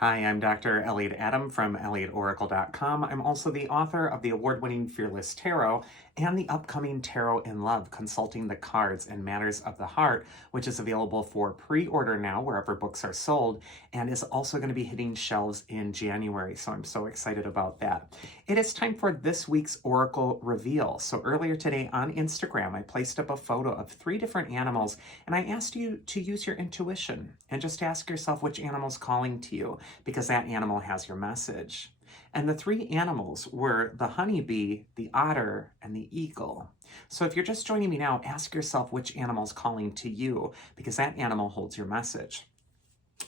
Hi, I'm Dr. Elliot Adam from ElliotOracle.com. I'm also the author of the award-winning Fearless Tarot and the upcoming Tarot in Love, Consulting the Cards and Matters of the Heart, which is available for pre-order now wherever books are sold, and is also going to be hitting shelves in January, so I'm so excited about that. It is time for this week's Oracle Reveal. So earlier today on Instagram, I placed up a photo of 3 different animals, and I asked you to use your intuition and just ask yourself which animal's calling to you, because that animal has your message. And the 3 animals were the honeybee, the otter, and the eagle. So if you're just joining me now, ask yourself which animal's calling to you, because that animal holds your message.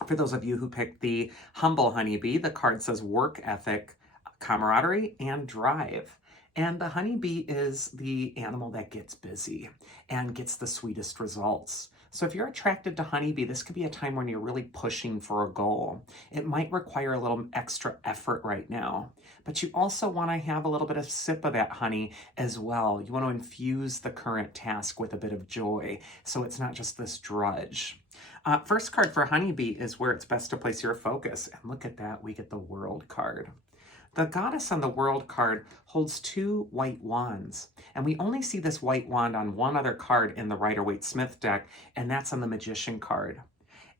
For those of you who picked the humble honeybee, the card says work ethic, camaraderie, and drive. And the honeybee is the animal that gets busy and gets the sweetest results. So if you're attracted to honeybee, this could be a time when you're really pushing for a goal. It might require a little extra effort right now, but you also want to have a little bit of sip of that honey as well. You want to infuse the current task with a bit of joy, so it's not just this drudge. First card for honeybee is where it's best to place your focus. And look at that, we get the world card. The goddess on the world card holds 2 white wands, and we only see this white wand on one other card in the Rider-Waite-Smith deck, and that's on the magician card.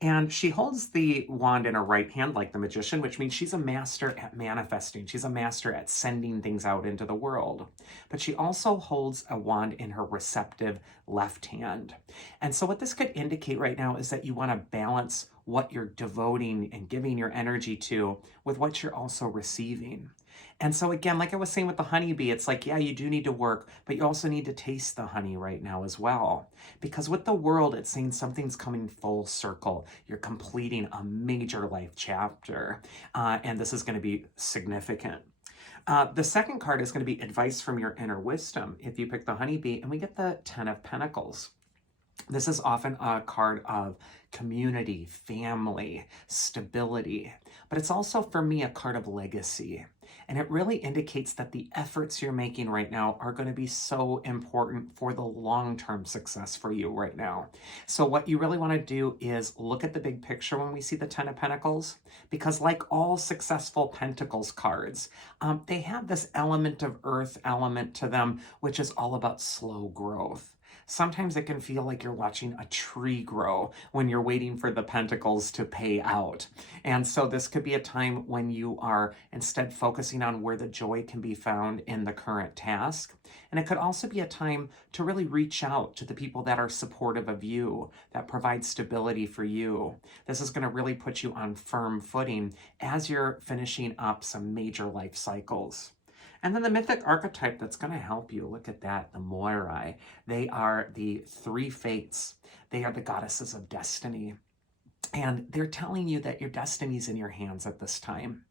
And she holds the wand in her right hand like the magician, which means she's a master at manifesting. She's a master at sending things out into the world. But she also holds a wand in her receptive left hand. And so what this could indicate right now is that you want to balance what you're devoting and giving your energy to with what you're also receiving. And so again, like I was saying with the honeybee, it's like, yeah, you do need to work, but you also need to taste the honey right now as well. Because with the world, it's saying something's coming full circle. You're completing a major life chapter, and this is going to be significant. The second card is going to be advice from your inner wisdom if you pick the honeybee, and we get the 10 of Pentacles. This is often a card of community, family, stability, but it's also, for me, a card of legacy. And it really indicates that the efforts you're making right now are going to be so important for the long-term success for you right now. So what you really want to do is look at the big picture when we see the 10 of Pentacles, because like all successful Pentacles cards, they have this element of earth element to them, which is all about slow growth. Sometimes it can feel like you're watching a tree grow when you're waiting for the pentacles to pay out. And so this could be a time when you are instead focusing on where the joy can be found in the current task. And it could also be a time to really reach out to the people that are supportive of you, that provide stability for you. This is going to really put you on firm footing as you're finishing up some major life cycles. And then the mythic archetype that's going to help you, look at that, the Moirai. They are the 3 fates. They are the goddesses of destiny. And they're telling you that your destiny's in your hands at this time.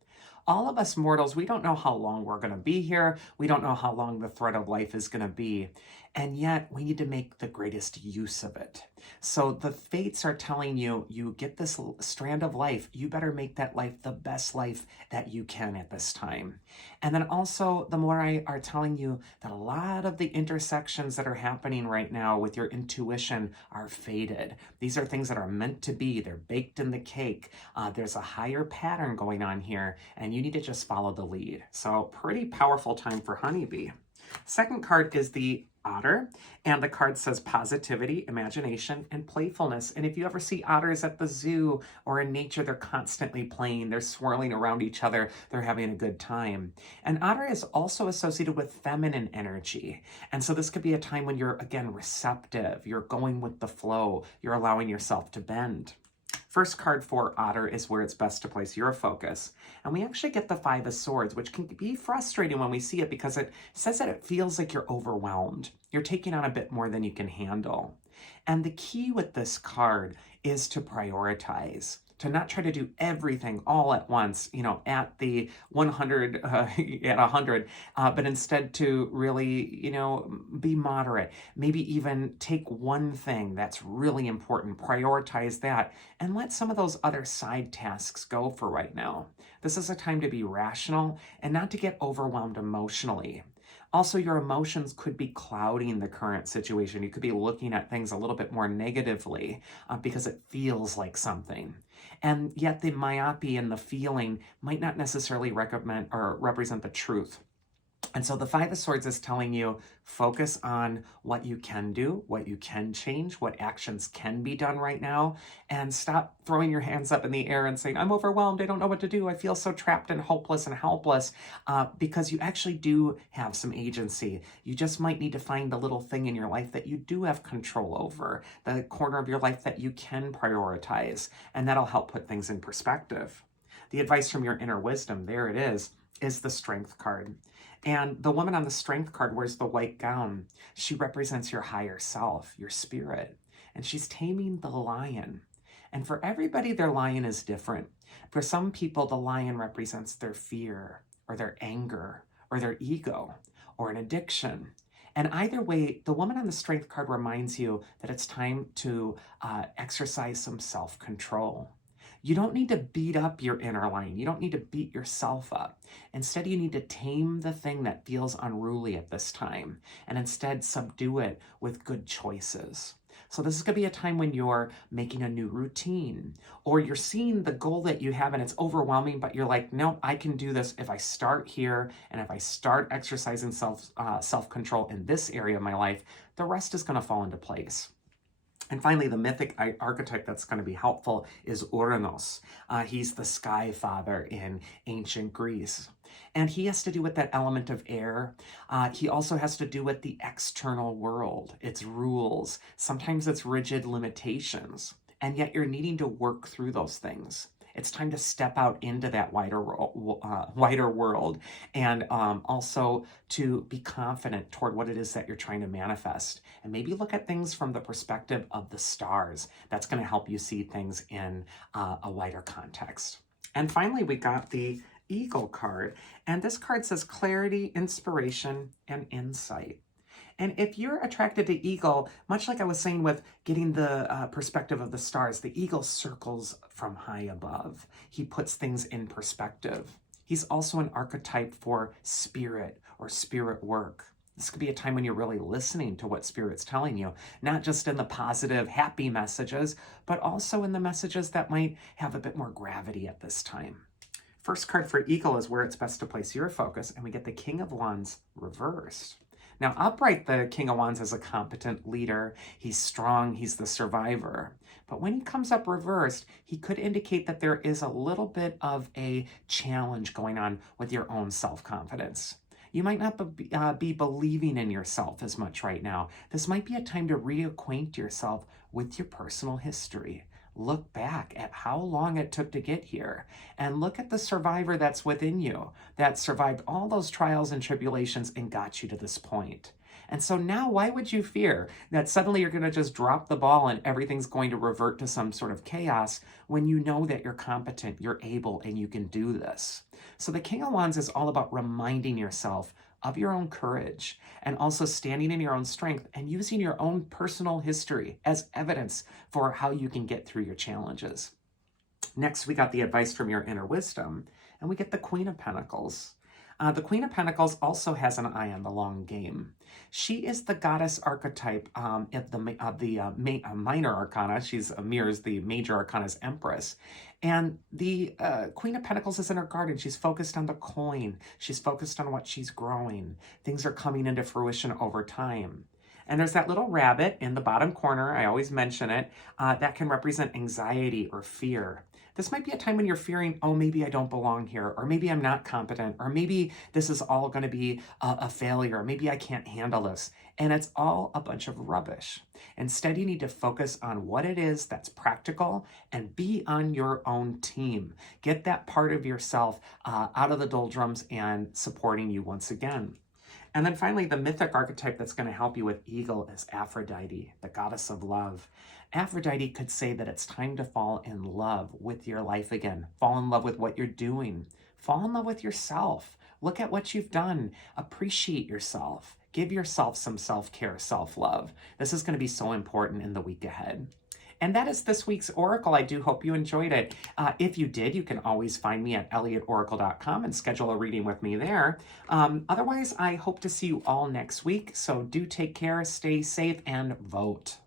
All of us mortals, we don't know how long we're going to be here. We don't know how long the thread of life is going to be. And yet we need to make the greatest use of it. So the fates are telling you, you get this strand of life, you better make that life the best life that you can at this time. And then also the Moirai are telling you that a lot of the intersections that are happening right now with your intuition are fated. These are things that are meant to be. They're baked in the cake. There's a higher pattern going on here, and you need to just follow the lead. So pretty powerful time for honeybee. Second card is the Otter, and the card says positivity, imagination, and playfulness. And if you ever see otters at the zoo or in nature, they're constantly playing, they're swirling around each other, they're having a good time. And otter is also associated with feminine energy. And so this could be a time when you're, again, receptive, you're going with the flow, you're allowing yourself to bend. First card for Otter is where it's best to place your focus. And we actually get the 5 of Swords, which can be frustrating when we see it because it says that it feels like you're overwhelmed. You're taking on a bit more than you can handle. And the key with this card is to prioritize, to not try to do everything all at once, at the 100, at 100, but instead to really, be moderate. Maybe even take one thing that's really important, prioritize that, and let some of those other side tasks go for right now. This is a time to be rational and not to get overwhelmed emotionally. Also, your emotions could be clouding the current situation. You could be looking at things a little bit more negatively because it feels like something. And yet the myopia and the feeling might not necessarily recommend or represent the truth. And so the Five of Swords is telling you, focus on what you can do, what you can change, what actions can be done right now, and stop throwing your hands up in the air and saying, I'm overwhelmed, I don't know what to do, I feel so trapped and hopeless and helpless, because you actually do have some agency. You just might need to find the little thing in your life that you do have control over, the corner of your life that you can prioritize, and that'll help put things in perspective. The advice from your inner wisdom, there it is the Strength card. And the woman on the Strength card wears the white gown. She represents your higher self, your spirit. And she's taming the lion. And for everybody, their lion is different. For some people, the lion represents their fear or their anger or their ego or an addiction. And either way, the woman on the Strength card reminds you that it's time to exercise some self-control. You don't need to beat up your inner lion. You don't need to beat yourself up. Instead, you need to tame the thing that feels unruly at this time, and instead subdue it with good choices. So this is going to be a time when you're making a new routine, or you're seeing the goal that you have and it's overwhelming, but you're like, no, I can do this if I start here, and if I start exercising self-control in this area of my life, the rest is going to fall into place. And finally, the mythic archetype that's going to be helpful is Uranos. He's the sky father in ancient Greece. And he has to do with that element of air. He also has to do with the external world, its rules. Sometimes it's rigid limitations. And yet you're needing to work through those things. It's time to step out into that wider world, and also to be confident toward what it is that you're trying to manifest. And maybe look at things from the perspective of the stars. That's going to help you see things in a wider context. And finally, we got the Eagle card. And this card says clarity, inspiration, and insight. And if you're attracted to eagle, much like I was saying with getting the perspective of the stars, the eagle circles from high above. He puts things in perspective. He's also an archetype for spirit or spirit work. This could be a time when you're really listening to what Spirit's telling you, not just in the positive, happy messages, but also in the messages that might have a bit more gravity at this time. First card for Eagle is where it's best to place your focus, and we get the King of Wands reversed. Now, upright, the King of Wands is a competent leader. He's strong. He's the survivor. But when he comes up reversed, he could indicate that there is a little bit of a challenge going on with your own self-confidence. You might not be believing in yourself as much right now. This might be a time to reacquaint yourself with your personal history. Look back at how long it took to get here, and look at the survivor that's within you that survived all those trials and tribulations and got you to this point. And so now, why would you fear that suddenly you're going to just drop the ball and everything's going to revert to some sort of chaos when you know that you're competent, you're able, and you can do this? So the King of Wands is all about reminding yourself of your own courage, and also standing in your own strength and using your own personal history as evidence for how you can get through your challenges. Next, we got the advice from your inner wisdom, and we get the Queen of Pentacles. The Queen of Pentacles also has an eye on the long game. She is the goddess archetype of the minor arcana. She mirrors the major arcana's Empress. And the Queen of Pentacles is in her garden. She's focused on the coin. She's focused on what she's growing. Things are coming into fruition over time. And there's that little rabbit in the bottom corner, I always mention it, that can represent anxiety or fear. This might be a time when you're fearing, oh, maybe I don't belong here, or maybe I'm not competent, or maybe this is all going to be a failure, or maybe I can't handle this. And it's all a bunch of rubbish. Instead, you need to focus on what it is that's practical and be on your own team. Get that part of yourself out of the doldrums and supporting you once again. And then finally, the mythic archetype that's going to help you with Eagle is Aphrodite, the goddess of love. Aphrodite could say that it's time to fall in love with your life again. Fall in love with what you're doing. Fall in love with yourself. Look at what you've done. Appreciate yourself. Give yourself some self-care, self-love. This is going to be so important in the week ahead. And that is this week's Oracle. I do hope you enjoyed it. If you did, you can always find me at elliotoracle.com and schedule a reading with me there. Otherwise, I hope to see you all next week. So do take care, stay safe, and vote.